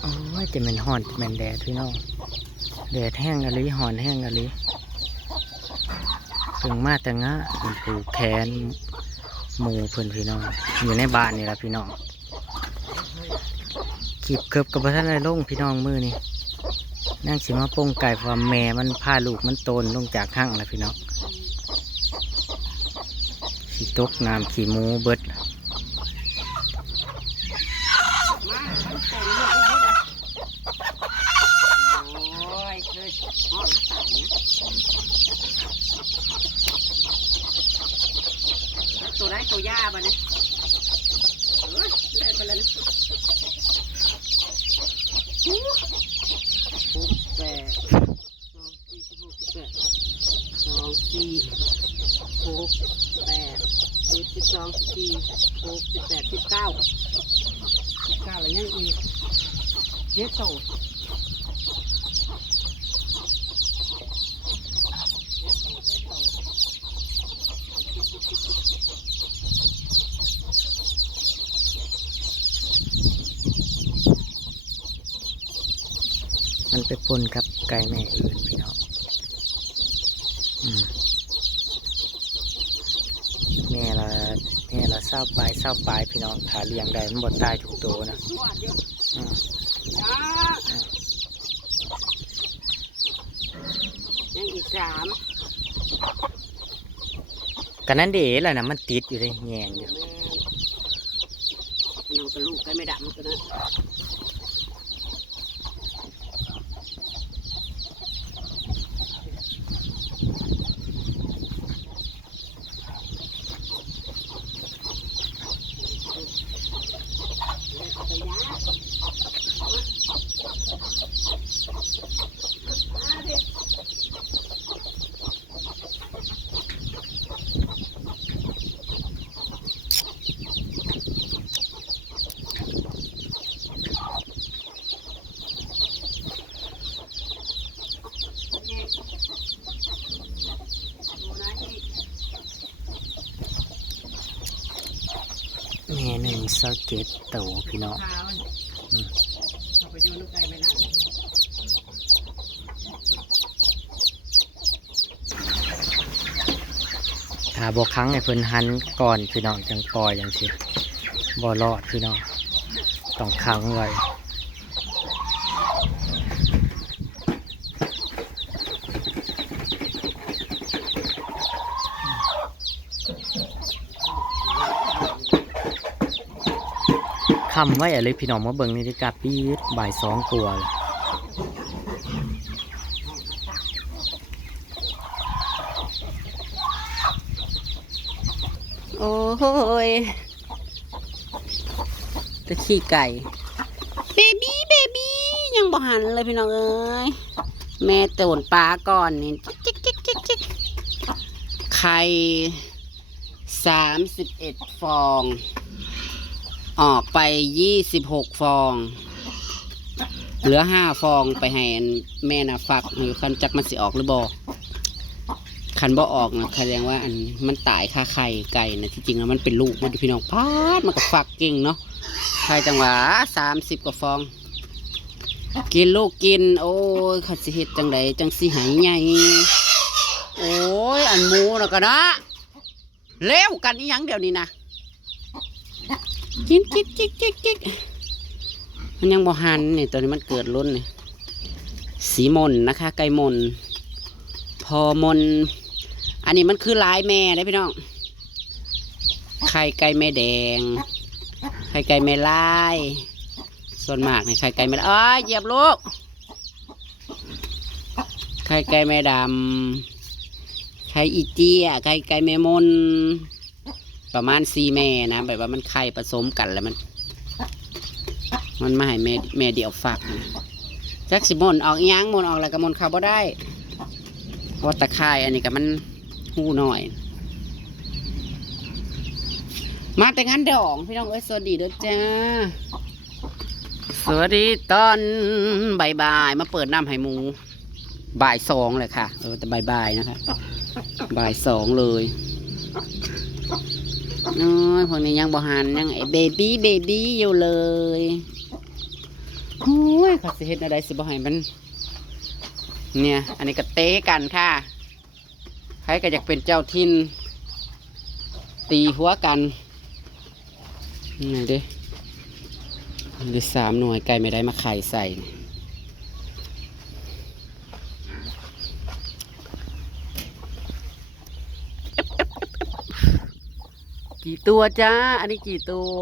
โอ้ยจะเป็นห่อนจะเป็นแดดพี่น้องแดดแห้งอะไรห่อนแห้งอะไรถึงมาแต่งะผูกแขนหมูเพื่อนพี่น้องอยู่ในบ้านนี่แหละพี่น้องขีบเกือบกับพระท่านไรลงพี่น้องมือนี่นั่งสิมาป้งไก่ความแม่มันพาลูกมันโตนลงจากข้างแล้วพี่น้องขี้ตกน้ำขี้หมูเบิดตัวได้ตัวย่าบ้าเนี่ยได้ไปแล้วนะ6 8 12 14 16 17 18 19แล้วยังอีกเจ็ดโตมันไปปนกับไก่แม่อื่นพี่น้องแม่ละเศร้าปลายพี่น้องถ้าเลี้ยงได้มันบ่ตายทุกตัวนะยังอีก3กันนั้นเดี๋ยวแหละนะมันติดอยู่เลยแงงอยู่น้องกับลูกไก่ไม่ดับมันก็นะแม่หนึ่ง27ตัวพี่น้องไปอยู่ลูกไก่ไม่นานถ้าบ่ครั้งให้เพิ่นหันก่อนพี่น้องจังปล่อยอย่างสิบ่รอดพี่น้องต้องขังไว้คำไว้อะไรพี่น้องมาเบิ่งนาฬิกาปีดบ่าย2ตัวโอ้ยตะขี้ไก่เบบี้ยังบ่หันเลยพี่น้องเอ้ยแม่โตนปลาก่อนนี่จิ๊กไข่31 ฟองออกไป26 ฟองเหลือ5 ฟองไปให้แม่นะฟักหรือคันจักมันสิออกหรือบ่คันบ่ออกนะแสดงว่าอันมันตายค่าไข่ไก่นะที่จริงแล้วมันเป็นลูกมันพี่น้องพาดมันก็ฟักเก่งเนาะไข่จังหวะ30 กว่าฟองกินลูกกินโอ้ยเขาสิเฮ็ดจังไดจังสิหายใหญ่โอ้ยอันหมูน่ะก็นะเร็วกันอีหยังเดี๋ยวนี้นะกินจิกมันยังบ่หันนี่ตัวนี้มันเกิดล้นนี่สีมนนะคะไก่มนพอมนอันนี้มันคือลายแม่เลยพี่น้องไข่ไก่แม่แดงไข่ไก่แม่ลายส่วนมากในไข่ไก่แม่เหยียบลูกไข่ไก่แม่ดำไข่อีเจี้ยไข่ไก่แม่มนประมาณ4 แม่นะแบบว่ามันไข่ผสมกันแล้วมันมาให้แม่เดี่ยวฝักจักสิมนออกย่างมนออกแล้วก็มนเขาบ่ได้เพราะตะไคร่อันนี้ก็มันหูหน่อยมาแต่งั้นดองพี่น้องเอ้ยสวัสดีเด้อจ้าสวัสดีตอนบ่ายมาเปิดน้ำให้หมูบ่าย2เลยค่ะแต่บ่ายนะคะบ่าย2เลย น้อยพวกนี้ยังบ่หันยังไอ้เบบี้อยู่เลยโอ้ยเขาสิเฮ็ดอะไรสิบ่ให้มันเนี่ยอันนี้ก็เตะกันค่ะใครก็อยากเป็นเจ้าทินตีหัวกันนี่ดิดู3 หน่วยไก่ไม่ได้มาไข่ใส่กี่ตัวจ้าอันนี้กี่ตัว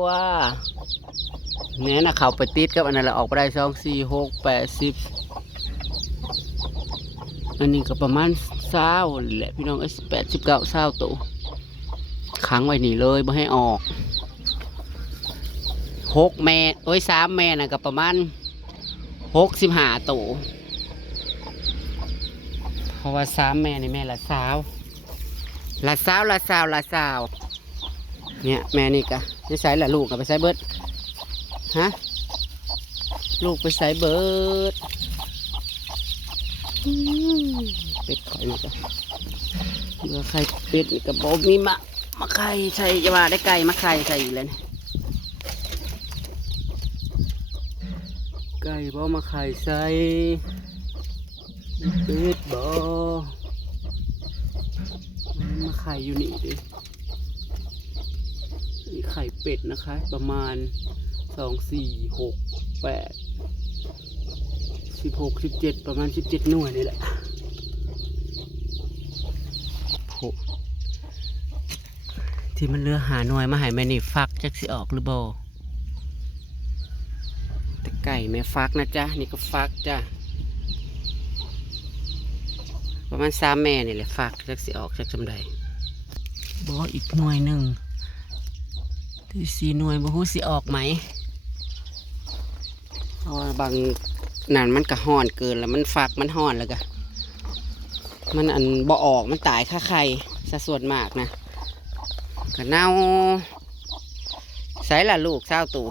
เนี่ยนะเขาไปติดกับอันนั้นแหละออกไปได้2 4 6 8 10อันนี้ก็ประมาณ20แหละพี่น้อง8 19 20ตัวขังไว้นี่เลยไม่ให้ออก6 แม่3 แม่น่ะก็ประมาณ65ตัวเพราะว่า3 แม่นี่แม่ละสาวเนี่ยแม่นี่กะจะใส่ละลูกกับไปใส่เบิดฮะลูกไปใส่เบิดเป็ดข่อยนี่กะเบื่อไข่เป็ดนี่กะบอกมีมะไข่ใส่จะว่าได้ไก่มะไข่ใส่อีกแล้วนี่ไก่บ่มาไข่ใส่เป็ดบ่มาไข่อยู่นี่ดินี่ไข่เป็ดนะคะประมาณ2 4 6 8 16 17ประมาณ17 หน่วยนี่แหละที่มันเลือหาหน่วยมาให้แม่นี่ฟักจักสิออกหรือบ่แต่ไก่แม่ฟักนะจ๊ะนี่ก็ฟักจ้ะประมาณ3 แม่นี่แหละฟักจักสิออกจักจำใดบ่อีกหน่วยหนึ่งที่4 หน่วยบ่ฮู้สิออกไหมเพราะว่าบางนั่นมันก็ห่อนเกินแล้วมันฟักมันห่อนแล้วก็มันอันบ่ออกมันตายค่าไข่ซะส่วนมากนะก็เน่าใส่ละลูก20 ตัว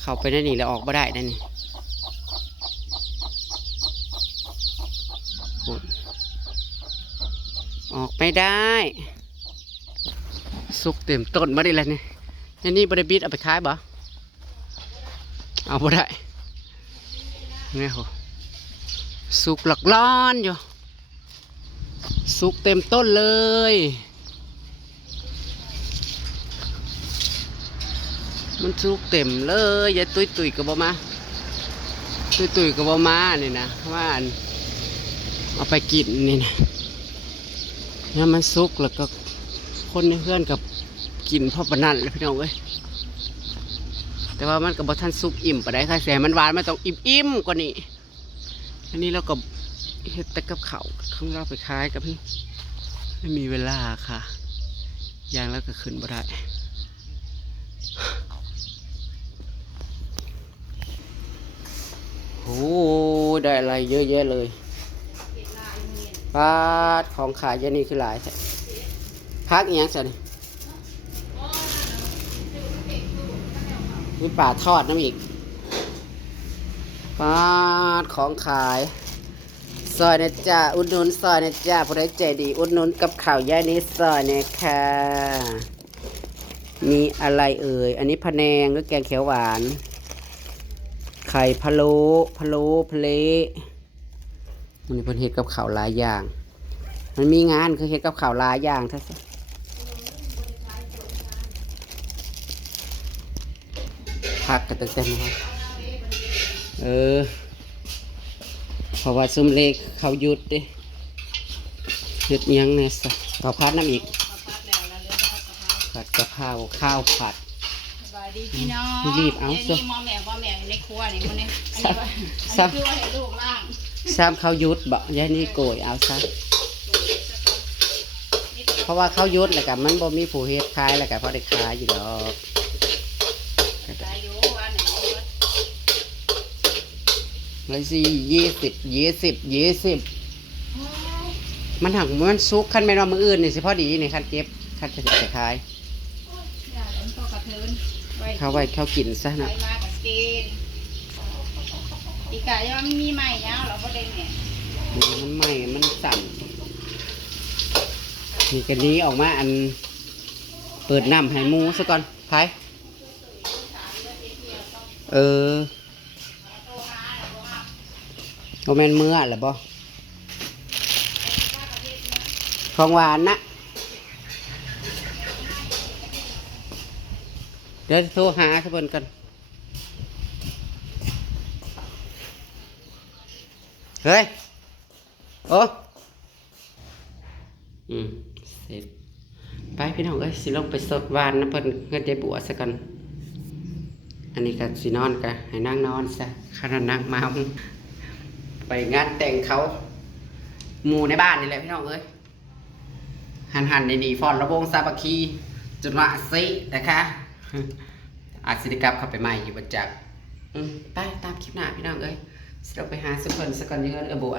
เข้าไปนั่นนี่แล้วออกบ่ได้นั่นนี่ออกไม่ได้สุกเต็มต้นมาได้แล้วนี่นี่บริบิดเอาไปขายบ่เอาบ่ได้เนี่ยโหสุกหลักล้อนอยู่สุกเต็มต้นเลยมันสุกเต็มเลยอย่าตุยกับบ่มาตุยกับบ่มานี่นะว่าเอาไปกินนี่นะเนี่ยมันสุกแล้วก็คนในเพื่อนกับกินพ่อปนันเลยพี่น้องเอ้ยแต่ว่ามันกับบ่ท่านสุกอิ่มปะได้ค่ะแสมันหวานมันต้องอิ่มกว่านี้อันนี้เราก็เฮ็ดแต่กับเขาข้างเราไปขายกับพี่ไม่มีเวลาค่ะอย่างแล้วก็ขึ้นบ่ได้โอ้ได้อะไรเยอะแยะเลยปลาของขายยานี่คือหลายพักอีหยังสิมีปลาทอดน้ำอีกปลาของขายซอยนะจ๊ะอุดหนุนซอยนะจ๊ะผู้ใดใจดีอุดหนุนกับข่าวยานี่ซอยนะค่ะมีอะไรเอ่ยอันนี้พะแนงหรือแกงเขียวหวานไข่พะโล้เพลมันเป็นเห็ดกับข่าวหลายอย่างมันมีงานคือเห็ดกับข่าวหลายอย่างท่านพักกันเต็มๆนะครับเพราะว่าซุ่มเล็กเขาหยุดดิหยุดยังเนี่ยสิเขาพัดน้ำอีกผัดกะเพราข้าวผัดสวัสดีพี่น้อง รีบเอาสิ นี่มอแม่ในครัวนี่มันนี่อันนี้คือว่าให้ลูกล่าง ซ้ำเขาหยุดบ่ยายนี่โกยเอาซะเพราะว่าเขาหยุดแหละกับมันบ่มีผู้เฮ็ดขายแหละกับพอได้ขายอยู่ดอกเลยสิ20มันหักมันซุกขั้นไม่รอมืออื่นนี่สิพอดีนี่ขั้นเก็บขั้นจะขายเขาไว้เขากินซะนะอีกอย่างมันมีใหม่เนาะเราก็ได้เนี่ยมันใหม่มันสั่นนี่กันนี้ออกมาอัน เปิดน้ำให้หมูซะก่อนไผโมเมนเมื่อหรือบ่ของหวานนะเดี๋ยวโทรหาสักคนกันเฮ้ยโอ้เสร็จไปพี่น้องเอ้ยสิลงไปสดหวานนะเพิ่นเงินใจบัวซะกันอันนี้ก็สินอนกันให้นั่งนอนซะขนาดนั่งเมาไปงานแต่งเขาหมู่ในบ้านนี่แหละพี่น้องเอ้ยหันในฟอนระวงซาบัคคีจนว่าสินะคะอาศิริกับเข้าไปใหม่อยู่บนจักไปตามคลิปหน้าพี่น้องเอ้ยสิเราไปหาสุพรรณสกอนเยอะบัว